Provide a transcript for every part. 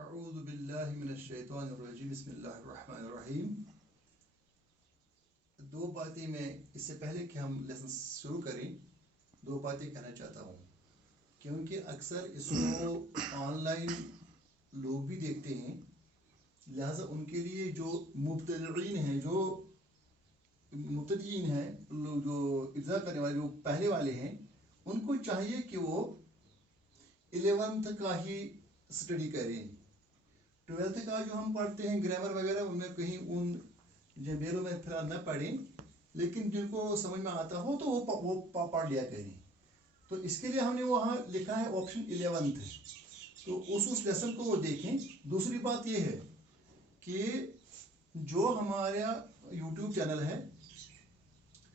अऊज़ु बिल्लाहि मिनश्शैतानिर्रजीम बिस्मिल्लाहिर्रहमानिर्रहीम। दो बातें मैं इससे पहले कि हम लेसन शुरू करें दो बातें कहना चाहता हूँ, क्योंकि अक्सर इसको ऑनलाइन लोग भी देखते हैं, लिहाजा उनके लिए जो मुब्तदीन हैं, जो मुब्तदीन हैं, जो इब्तिदा करने वाले, जो पहले वाले हैं, उनको चाहिए कि वो 11th का ही स्टडी करें। 12th का जो हम पढ़ते हैं ग्रामर वगैरह, उनमें कहीं उन जमेलों में फिर न पढ़ें, लेकिन जिनको समझ में आता हो तो वो पढ़ लिया करें। तो इसके लिए हमने वहाँ लिखा है ऑप्शन 11th, तो उस लेसन को वो देखें। दूसरी बात ये है कि जो हमारा यूट्यूब चैनल है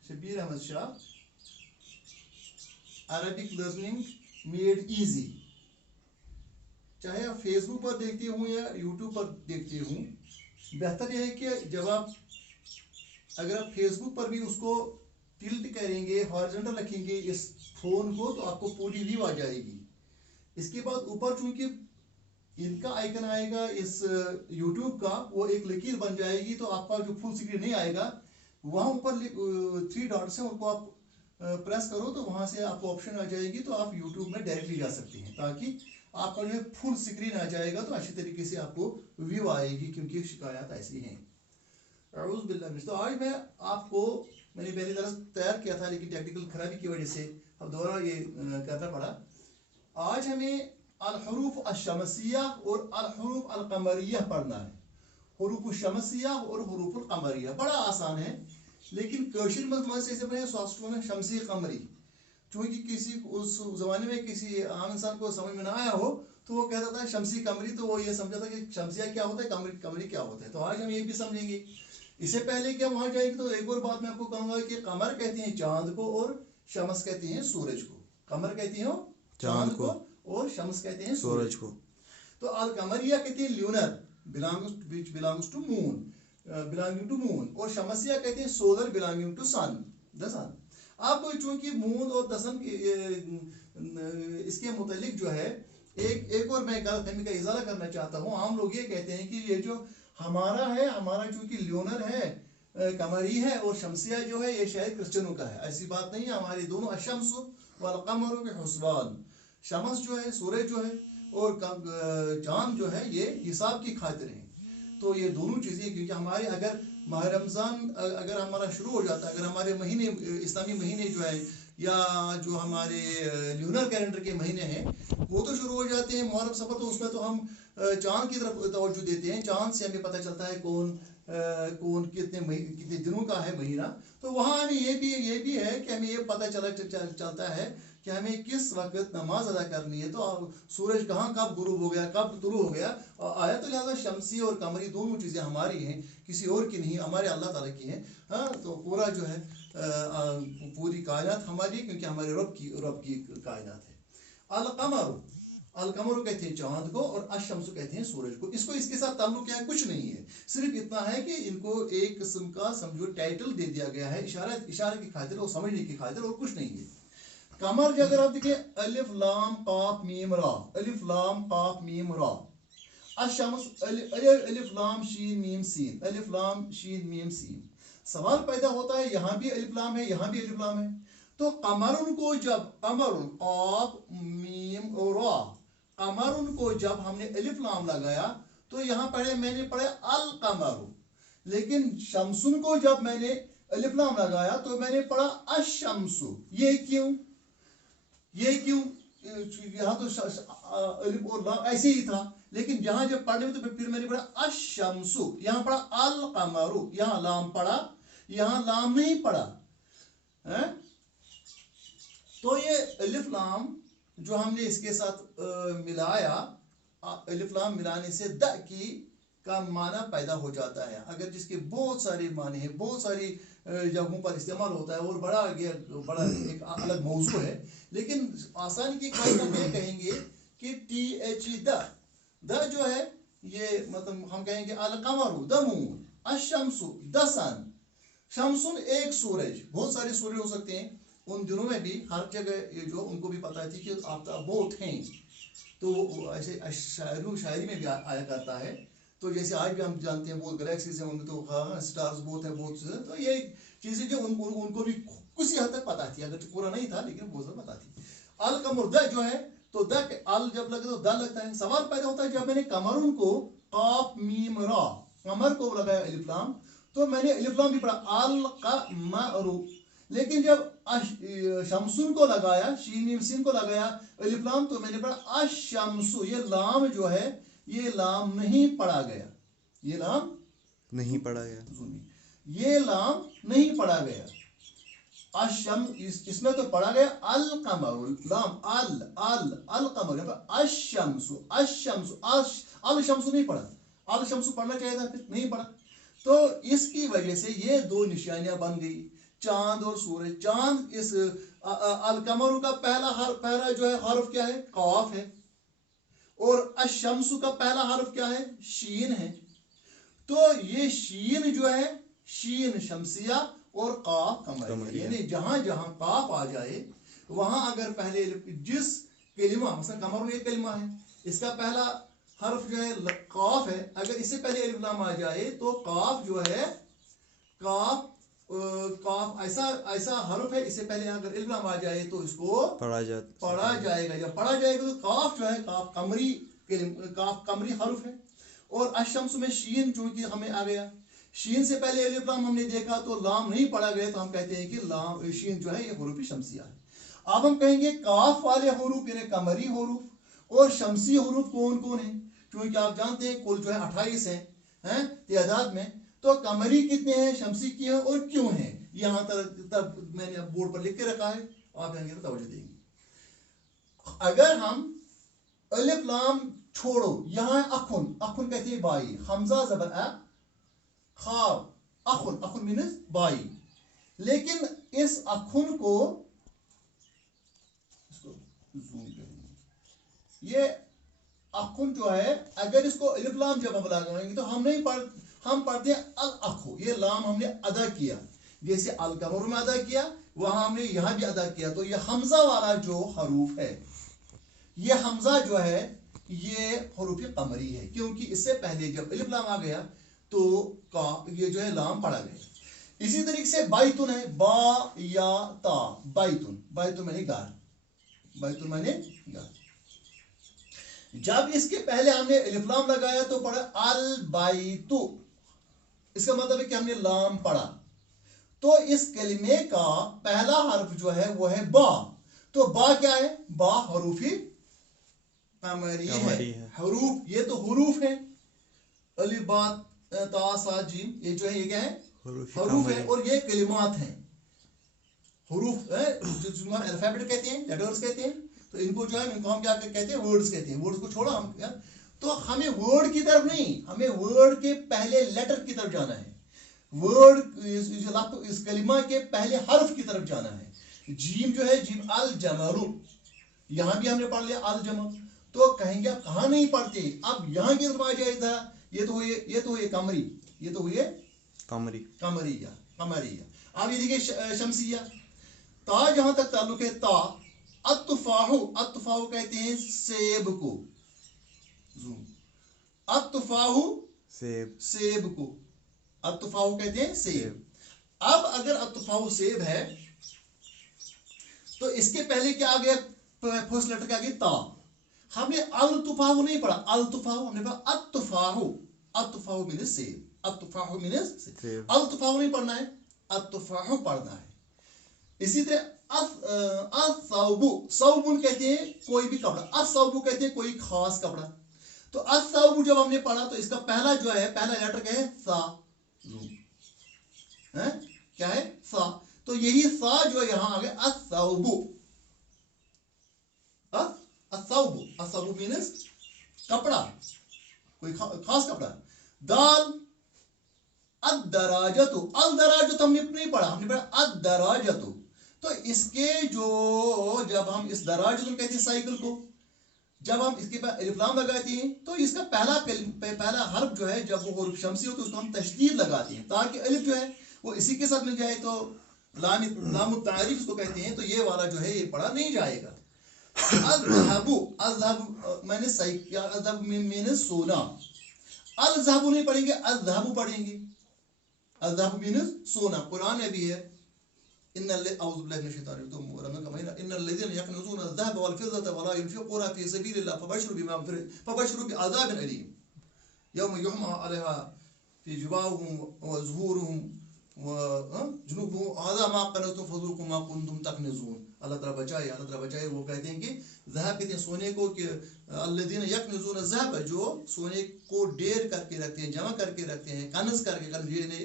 Shabir Ahmad Shah Arabic learning made easy, चाहे आप फेसबुक पर देखते हों या यूट्यूब पर देखते हों, बेहतर यह है कि जब आप अगर आप फेसबुक पर भी उसको टिल्ट करेंगे, हॉरिजॉन्टल रखेंगे इस फोन को, तो आपको पूरी व्यू आ जाएगी। इसके बाद ऊपर चूंकि इनका आइकन आएगा इस यूट्यूब का, वो एक लकीर बन जाएगी, तो आपका जो फुल स्क्रीन नहीं आएगा, वहाँ ऊपर 3 डॉट्स हैं, उनको आप प्रेस करो तो वहाँ से आपको ऑप्शन आ जाएगी, तो आप यूट्यूब में डायरेक्टली जा सकते हैं, ताकि आपका जो है फुल स्क्रीन आ जाएगा, तो अच्छी तरीके से आपको व्यू आएगी, क्योंकि शिकायत ऐसी हैं। तो आज मैंने पहले दरस तैयार किया था, लेकिन टेक्निकल खराबी की वजह से अब दोबारा ये करना पड़ा। आज हमें अल-हुरूफ अश-शमसिया और अल-हुरूफ अल-कमरिया पढ़ना है। हुरूफ शमसिया और हुरूफ अल-कमरिया बड़ा आसान है, लेकिन कशिर में से बने स्वास्थ्य में शमसी कमरी, चूँकि किसी उस ज़माने में किसी आम इंसान को समझ में ना आया हो, तो वो कहता था शमसी कमरी, तो वो ये समझा था कि शमसिया क्या होता है, कमरी क्या होता है। तो आज हम ये भी समझेंगे। इससे पहले कि हम वहाँ जाएंगे, तो एक और बात मैं आपको कहूँगा कि कमर कहते हैं चांद को और शमस कहते हैं सूरज को। कमर कहते हैं चांद को और शमस कहते हैं सूरज को। तो अल कमरिया कहते हैं lunar, belongs to moon, belonging to moon, और शमसिया कहते हैं solar, belonging to sun, the sun. अब चूंकि मून और द सन इसके मुतालिक जो है एक और मैं गलतफहमी का इजाला करना चाहता हूँ। आम लोग ये कहते हैं कि ये जो हमारा चूंकि ल्यूनर है, कमरी है, और शमसिया जो है ये शायद क्रिश्चियनों का है। ऐसी बात नहीं है, हमारे दोनों अशम्स वल कमर के हुस्बान, शमस जो है सूरज जो है और चांद जो है ये हिसाब की खातिर है। तो ये दोनों चीज़ें, क्योंकि हमारे अगर माह रमज़ान अगर हमारा शुरू हो जाता है, अगर हमारे महीने इस्लामी महीने जो है या जो हमारे ल्यूनर कैलेंडर के महीने हैं वो तो शुरू हो जाते हैं, मुहर्रम सफर, तो उसमें तो हम चांद की तरफ तवज्जो देते हैं। चांद से हमें पता चलता है कौन कितने दिनों का है महीना। तो वहाँ हमें ये भी है कि हमें ये पता चलता है कि हमें किस वक्त नमाज अदा करनी है। तो सूरज कहाँ कब गुरूब हो गया, कब तुलू हो गया आया। तो लिहाजा शमसी और कमरी दोनों चीज़ें हमारी हैं, किसी और की नहीं, हमारे अल्लाह ताला की हैं। हाँ, तो पूरा जो है पूरी कायनात हमारी, क्योंकि हमारे रब की कायनात है। अल-कमर कहते हैं चांद को और अश-शम्स कहते हैं सूरज को। इसको इसके साथ ताल्लुक क्या है, कुछ नहीं है, सिर्फ इतना है कि इनको एक किस्म का समझो टाइटल दे दिया गया है, इशारे की खातिर और समझने की खातिर, और कुछ नहीं है। कमर जो अगर आप देखें अलिफ लाम काफ मीम रा, अलिफ लाम काफ मीम रा। अश-शम्स अलिफ लाम शीन मीम सीन, अलिफ लाम शीन मीम सीन। सवाल पैदा होता है, यहाँ भी अलिफ लाम है, यहाँ भी अलिफ लाम है, तो कमरुन को जब कमरुन काफ मीम और रा, कमरुन को जब हमने अलिफ लाम लगाया तो यहाँ मैंने पढ़े अल कमरु, लेकिन शमसुन को जब मैंने अलिफ लाम लगाया तो मैंने पढ़ा अश-शम्सु। ये क्यों यहाँ तो अलिफ और लाम ऐसे ही था, लेकिन जहां जब पढ़ने में तो फिर मैंने पढ़ा अश-शम्सु, यहाँ पढ़ा अल कमरु, यहाँ लाम पढ़ा, यहाँ लाम नहीं पढ़ा है। तो ये अलिफ लाम जो हमने इसके साथ मिलाया, अलिफ लाम मिलाने से द की का माना पैदा हो जाता है। अगर जिसके बहुत सारे माने हैं, बहुत सारी जगहों पर इस्तेमाल होता है, और बड़ा एक अलग मौजू है, लेकिन आसानी की खातिर हम ये कहेंगे कि TH द जो है ये मतलब हम कहेंगे अल कमरु द मून, अश-शम्सु द सन। शम्सुन एक सूरज, बहुत सारे सूरज हो सकते हैं, उन दिनों में भी हर जगह ये जो उनको भी पता थी कि आफ्ताब बहुत हैं, تو وہ ایسے شاعری میں بھی آیا کرتا ہے. تو جیسے آج بھی ہم جانتے ہیں بہت گلیکسیز ہیں ان میں تو اسٹارز بہت ہیں بہت سے, تو یہ چیزیں جو ان کو بھی کسی حد تک پتہ تھی, اگر پورا نہیں تھا لیکن بہت زیادہ پتہ تھی. القمر د جو ہے تو د ال جب لگے تو د لگتا ہے. سوال پیدا ہوتا ہے جب میں نے قمرن کو قاف میم را قمر کو لگایا الف لام تو میں نے الف لام بھی پڑھا القمر, لیکن جب شمسن کو لگایا شین میم سین کو لگایا الف لام تو میں نے پڑھا الشمس. یہ لام جو ہے یہ لام نہیں پڑھا گیا, یہ لام نہیں پڑھا گیا, یہ لام نہیں پڑھا گیا. اس میں تو پڑھا گیا القمر لام القمر الشمس الشمس الشمس نہیں پڑھا, الشمس پڑھنا چاہیے تھا پھر نہیں پڑھا. تو اس کی وجہ سے یہ دو نشانیاں بن گئی, چاند اور سورج. چاند اس القمر کا پہلا جو ہے حرف کیا ہے قاف ہے, اور الشمس کا پہلا حرف کیا ہے شین ہے. تو یہ شین جو ہے شین شمسیہ اور قاف قمریہ, یعنی جہاں جہاں قاف آ جائے وہاں اگر پہلے جس کلمہ مثلا قمر ایک کلمہ ہے اس کا پہلا حرف جو ہے قاف ہے, اگر اس سے پہلے الف لام آ جائے تو قاف جو ہے قاف ایسا حرف ہے, اس سے پہلے اگر الف لام آ جائے تو اس کو پڑھا جائے گا. جب پڑھا جائے گا تو قاف جو ہے قاف قمری حرف ہے. اور الشمس میں شین چونکہ ہمیں آ گیا, شین سے پہلے الف لام ہم نے دیکھا تو لام نہیں پڑھا گیا تو ہم کہتے ہیں کہ لام شین جو ہے یہ حروف شمسیہ ہے. اب ہم کہیں گے قاف والے حروف یعنی قمری حروف اور شمسی حروف کون کون ہیں, کیونکہ آپ جانتے ہیں کل جو ہے 28 ہیں تعداد میں, تو قمری کتنے ہیں شمسی کی ہیں اور کیوں ہیں, یہاں تک میں نے بورڈ پر لکھ کے رکھا ہے, آپ یہاں کی توجہ دیں گے. اگر ہم الف لام چھوڑو, یہاں اخن, اخن کہتے ہیں بائی, حمزہ زبر ا, خاء اخن, اخن مینز بائی. لیکن اس اخن کو زوم کریں گے, یہ اخن جو ہے اگر اس کو الف لام جب ہم لگائیں گے تو ہم پڑھتے ہیں الاخو, یہ لام ہم نے ادا کیا جیسے القمر میں ادا کیا وہاں ہم نے یہاں بھی ادا کیا. تو یہ حمزہ والا جو حروف ہے یہ حمزہ جو ہے یہ حروف قمری ہے, کیونکہ اس سے پہلے جب الف لام آ گیا تو یہ جو ہے لام پڑھا گیا. اسی طریقے سے بائتن ہے, با یا تا, بائتن, بائتن میں نے گھر, بائتن میں نے گھر. جب اس کے پہلے ہم نے الف لام لگایا تو پڑھا البیتو, اس کا مطلب ہے کہ ہم نے لام پڑھا. تو اس کلمے کا پہلا حرف جو ہے وہ ہے با, تو با کیا ہے, با حروف قمری ہے. حروف یہ تو حروف ہے, الف با تا سا جیم, یہ جو ہے یہ کیا ہے حروف ہے, اور یہ کلمات ہیں حروف جن کو ہم الفابیٹ کہتے ہیں, لیٹرز کہتے ہیں. تو ان کو جو ہے ان کو ہم کیا کہتے ہیں ورڈز کہتے ہیں. ورڈز کو چھوڑا ہم تو ہمیں ورڈ کی طرف نہیں, ہمیں ورڈ کے پہلے لیٹر کی طرف جانا ہے, ورڈ اس کلمہ کے پہلے حرف کی طرف جانا ہے. جیم جو ہے جیم الجمل, یہاں بھی ہم نے پڑھ لیا الجمل. تو کہیں گے آپ کہاں نہیں پڑھتے, اب یہاں کی طرف آ جائے تھا, یہ تو ہوئے قمری, یہ تو ہوئے قمریہ. اب یہ دیکھیں شمسیہ, تا جہاں تک تعلق ہے تا, التفاح, التفاح کہتے ہیں سیب کو, التفاح سیب کو, التفاح کہتے ہیں سیب. اب اگر التفاح سیب ہے تو اس کے پہلے کیا آ گیا, فرسٹ لیٹر کیا آ گیا تا. ہم نے التفاح نہیں پڑھا, التفاح ہم نے پڑھا التفاح, التفاح مینز سیب, التفاح مینز سیب. التفاح نہیں پڑھنا ہے, التفاح پڑھنا ہے. اسی طرح الثوب, ثوب کہتے ہیں کوئی بھی کپڑا, الثوب کہتے ہیں کوئی خاص کپڑا. تو الثوب جب ہم نے پڑھا تو اس کا پہلا جو ہے پہلا لیٹر کیا ہے ثا, کیا ہے ثا. تو یہی ثا جو یہاں آ گیا الثوب, الثوب, الثوب مینز کپڑا, کوئی خاص کپڑا. دال الدراجت, الدراجت ہم نے نہیں پڑھا, ہم نے پڑھا الدراجت. تو اس کے جو جب ہم اس دراجت کہتے ہیں سائیکل کو, جب ہم اس کے بعد الف لام لگاتے ہیں تو اس کا پہلا حرف جو ہے جب وہ حرف شمسی ہو تو اس کو ہم تشدید لگاتے ہیں تاکہ الف جو ہے وہ اسی کے ساتھ مل جائے, تو لام التعریف اس کو کہتے ہیں. تو یہ والا جو ہے یہ پڑھا نہیں جائے گا. अज़हबु, अज़हब मैंने सही किया, अज़हब मीन्स सोना, अज़हबु नहीं पढ़ेंगे, अज़हबु पढ़ेंगे। अज़हबु मीन्स सोना, कुरान में भी है, अऊज़ु बिल्लाहि मिनश शैतानिर रजीम, तुम रमज़ान का महीना, इन्नल्लज़ीना यकनज़ूना अज़-ज़हब वल फ़िज़्ज़ता वला युनफ़िक़ूना फ़ी सबीलिल्लाह फबश्शिरहुम बिअज़ाबिन अलीम यौम युहमा अलैहा फ़ी जुबाहिहिम व ज़ुहूरिहिम व जुनूबुहुम हाज़ा मा कनज़्तुम फ़ज़ूक़ू मा कुन्तुम तकनिज़ून। अल्लाह ताला बचाए, अल्लाह ताला बचाए। वो कहते हैं कि ज़हब कहते हैं सोने को, कि अल्लज़ीना यकनज़ूना ज़हब, जो सोने को ढेर करके रखते हैं, जमा करके रखते हैं, कनज़ करके,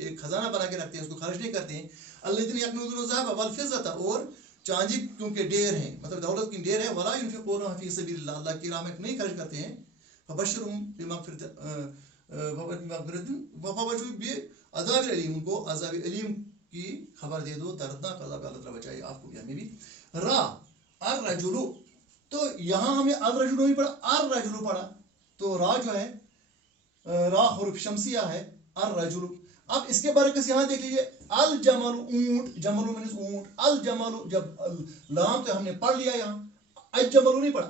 एक खजाना बना के रखते हैं, उसको खर्च नहीं करते हैं। अल्लज़ीना यकनज़ूना ज़हब वल फ़िज़्ज़ता, और चांदी क्योंकि ढेर है, मतलब दौलत की ढेर है, वला युनफ़िक़ूना फ़ी सबीलिल्लाह, अल्लाह की राह में नहीं खर्च करते हैं। फबश्शिरहुम बिमग़फ़िरतिन फबश्शिरहुम बिअज़ाबिन अलीम, उनको अज़ाब अलीम की खबर दे दो, दर्दनाक अज़ाब। अल्लाह ताला बचाए आपको भी, हमें भी। रा अर्रजुलु, तो यहाँ हमने अर्रजुलु नहीं पढ़ा, अर्रजुलु पढ़ा, तो रा जो है रा हुर्फ शमसिया है, अर्रजुलु। अब इसके बरकस यहाँ देख लीजिए, अल जमलु ऊंट, जमलु मीन्स ऊंट, अल जमलु, जब लाम तो हमने पढ़ लिया, यहाँ अज जमलु नहीं पढ़ा,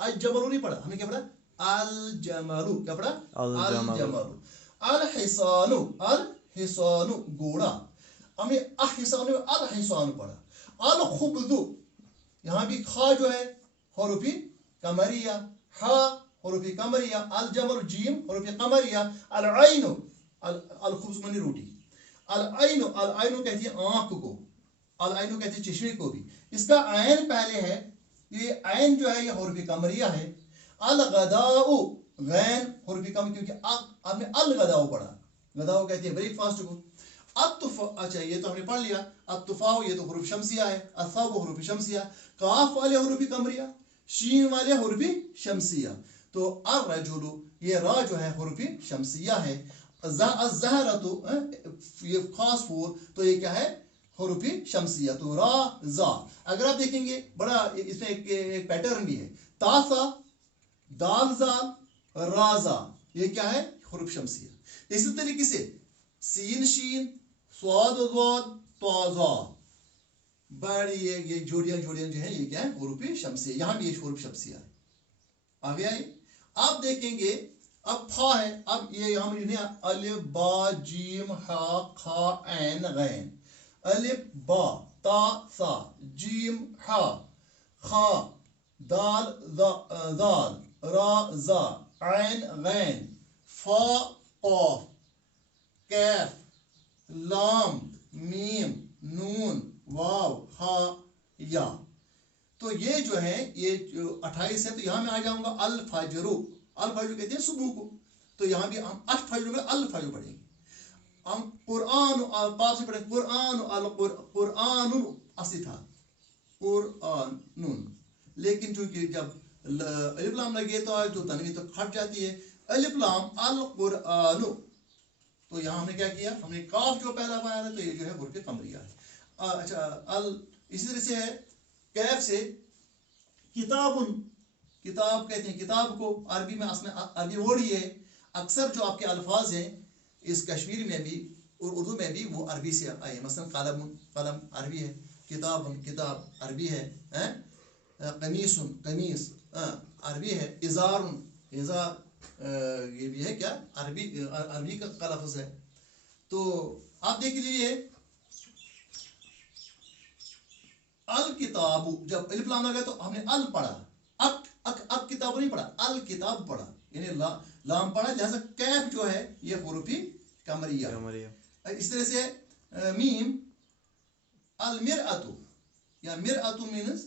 अज जमलु नहीं पढ़ा, हमने क्या पढ़ा, अल जमलु, क्या पढ़ा, अल जमलु। अल हिसानु, अल हिसानु घोड़ा, हमने अल हिसानु पढ़ा। अल खुब्ज़ु, यहाँ भी खा जो है हुरूफ़ी कमरिया, हा हुरूफ़ी कमरिया, अल जमल जीम हुरूफ़ी कमरिया। अल आइनु, अल खुब्ज़ माने रोटी, अल आइनु, अल आइनु कहती है आँख को, अल आइनु कहती है चश्मे को भी। इसका आयन पहले है, ये आयन जो है ये हुरूफ़ी कमरिया है। अल गदाउ, गैन हुरूफ़ी कम, क्योंकि आपने अल गदाउ पढ़ा, गदाउ कहती है ब्रेकफास्ट को। अच्छा ये तो हमने पढ़ लिया। अत्तुफाह, ये तो हुरूफ शमसिया है, असाब हुरूफ शमसिया। काफ वाले हुरूफ कमरिया, शीन वाले हुरूफ शमसिया। तो अर्रजुलु, ये रा जो है हुरूफ शमसिया है। अज़्ज़हरतु, ये खास फूल, तो ये क्या है, हुरूफ शमसिया। तो रा जा, अगर आप देखेंगे बड़ा इसमें एक पैटर्न भी है, तासा दाल जाल राजा, ये क्या है, हुरूफ शमसिया। इसी तरीके से सीन शीन स्वाद वाद ताजा, बड़ी ये जोड़ियां जो है, ये क्या है, हुरूफ शमसिया। यहाँ भी ये हुरूफ शमसिया है। आगे आइए, आप देखेंगे अब फा है, अब ये यहाँ में अलिफ बा जीम हा खा ऐन गैन, अलिफ बा ता सा जीम हा खा दाल दाल रा जा ऐन गैन फा क़ाफ कैफ लाम मीम नून वाव हा या। तो ये जो है ये 28 है। तो यहाँ मैं आ जाऊंगा अल फजरु, अल फजर कहते हैं सुबह को, तो यहाँ भी हम अल फजर में अल फजर पढ़ेंगे। हम कुरान पास से पढ़ेंगे कुरान, अल कुरान असली था कुरान, लेकिन चूंकि जब अलिफ लाम लगे तो तनवीन तो खट जाती है। अलिफ लाम अल कुरान, तो यहाँ हमने क्या किया, हमने काफ जो पहला पाया है, तो ये जो है हुरूफ कमरिया है। अच्छा अल, इसी तरह से है कैफ से किताबुन, किताब कहते हैं किताब को, अरबी में अरबी वर्ड ही है। अक्सर जो आपके अल्फाज हैं इस कश्मीर में भी और उर्दू में भी वो अरबी से आए। मसलन कलम, कलम अरबी है, किताबुन किताब अरबी है, कमीसुन कमीस अरबी है, इज़ारुन इज़ार ये भी है क्या, अरबी का लफ्ज़ है। तो आप देख लीजिए अल किताबु, जब अलिफ लाम लगा तो हमने अल पढ़ा, अब किताब नहीं पढ़ा, अल किताब पढ़ा, यानी लाम पढ़ा, लिहाजा कैफ जो है ये हुरूफ कमरिया। इस तरह से मीम अल मिरअतु, या मिरअतु मीन्स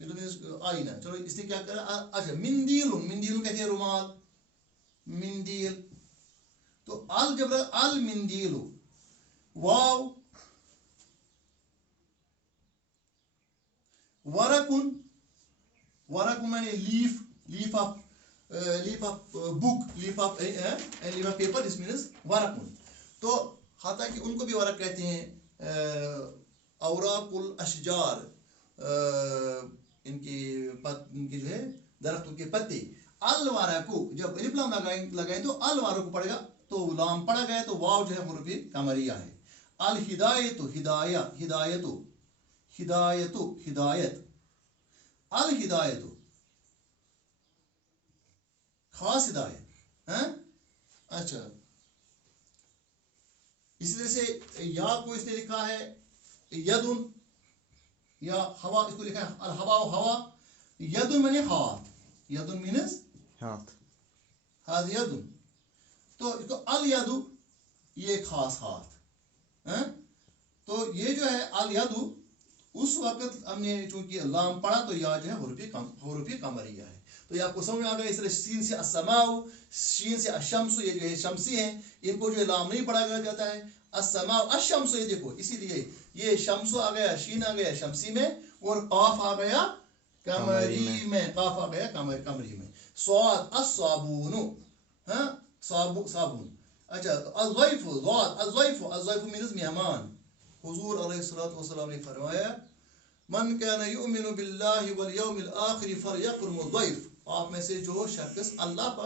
आईना। चलो इसने क्या करा, अच्छा मिंदीलुन, मिंदीलुन कहते हैं रुमाल, मिंदील। तो अल जब अल मिंदीलु, वाव वरकुन, वरकुन माने leaf, leaf of book, leaf of paper, this means वरकुन। तो हालांकि उनको भी वरक कहते हैं, औराकुल अशजार, इनके जो है दरख्तों के पत्ते। अल वारकु, जब अलिफ लाम लगाएं तो अल वारकु पड़ेगा, तो लाम पड़ा गया, तो वाव जो है हुरूफ कमरिया है। अल हिदायतु हिदाया, हिदायतु हिदायतु हिदायत, الہدایت خاص ہدایت. ہاں اچھا اسی طرح سے یا کو اس نے لکھا ہے یدن یا ہوا اس کو لکھا ہے الہوا ہوا. یدن مانے ہاتھ. یدن مینز ہاتھ. ہاتھ یدن. تو اس کو الیدو یہ خاص ہاتھ. ہاں تو یہ جو ہے الیدو اس وقت ہم نے چونکہ لام پڑھا تو یا جو ہے حروف قمریہ ہے. تو یہ آپ کو سمجھ آ گیا. اس طرح سین سے السماء شین سے الشمس یہ جو ہے شمسی ہیں ان کو جو ہے لام نہیں پڑھا جاتا ہے. السماء الشمس یہ دیکھو اسی لیے یہ شمس آ گیا شین آ گیا شمسی میں اور قاف آ گیا قمری میں. قاف آ گیا قمری میں. صاد الصابون. ہاں صابون. اچھا الضیف ضاد الضیف الضیف مینز مہمان. حضور علیہ الصلوۃ والسلام نے فرمایا من کان یؤمن باللہ والیوم الآخر فلیکرم الضیف. آپ میں سے جو شخص اللہ پر